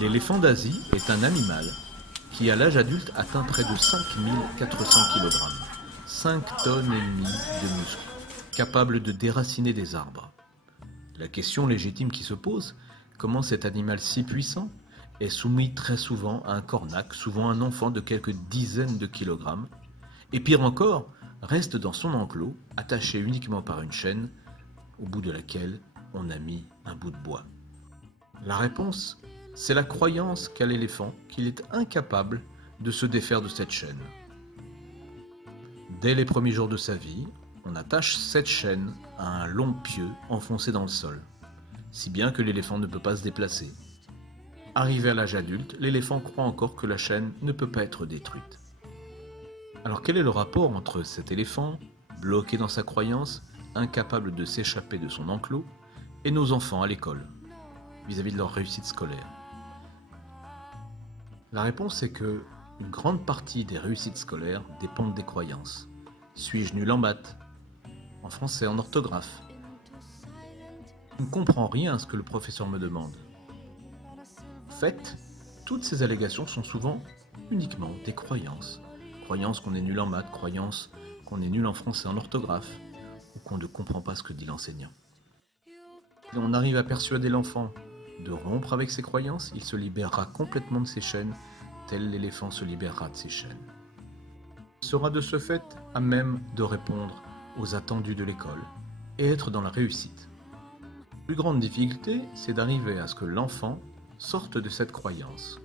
L'éléphant d'Asie est un animal qui, à l'âge adulte, atteint près de 5400 kg, 5 tonnes et demie de muscles, capable de déraciner des arbres. La question légitime qui se pose, comment cet animal si puissant est soumis très souvent à un cornac, souvent un enfant de quelques dizaines de kilogrammes, et pire encore, reste dans son enclos, attaché uniquement par une chaîne, au bout de laquelle on a mis un bout de bois. La réponse, c'est la croyance qu'a l'éléphant qu'il est incapable de se défaire de cette chaîne. Dès les premiers jours de sa vie, on attache cette chaîne à un long pieu enfoncé dans le sol, si bien que l'éléphant ne peut pas se déplacer. Arrivé à l'âge adulte, l'éléphant croit encore que la chaîne ne peut pas être détruite. Alors quel est le rapport entre cet éléphant, bloqué dans sa croyance, incapable de s'échapper de son enclos, et nos enfants à l'école, vis-à-vis de leur réussite scolaire? La réponse est que une grande partie des réussites scolaires dépendent des croyances. Suis-je nul en maths? En français, en orthographe? Je ne comprends rien à ce que le professeur me demande. En fait, toutes ces allégations sont souvent uniquement des croyances. Croyances qu'on est nul en maths, croyances qu'on est nul en français, en orthographe, ou qu'on ne comprend pas ce que dit l'enseignant. Si on arrive à persuader l'enfant de rompre avec ses croyances, il se libérera complètement de ses chaînes, tel l'éléphant se libérera de ses chaînes. Il sera de ce fait à même de répondre aux attendus de l'école et être dans la réussite. La plus grande difficulté, c'est d'arriver à ce que l'enfant sorte de cette croyance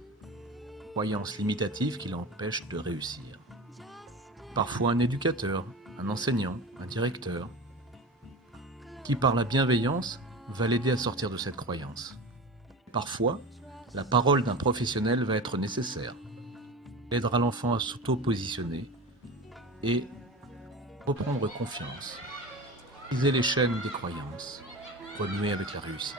limitative qui l'empêche de réussir. Parfois un éducateur, un enseignant, un directeur, qui par la bienveillance va l'aider à sortir de cette croyance. Parfois, la parole d'un professionnel va être nécessaire. Il aidera l'enfant à s'auto-positionner et reprendre confiance, briser les chaînes des croyances, renouer avec la réussite.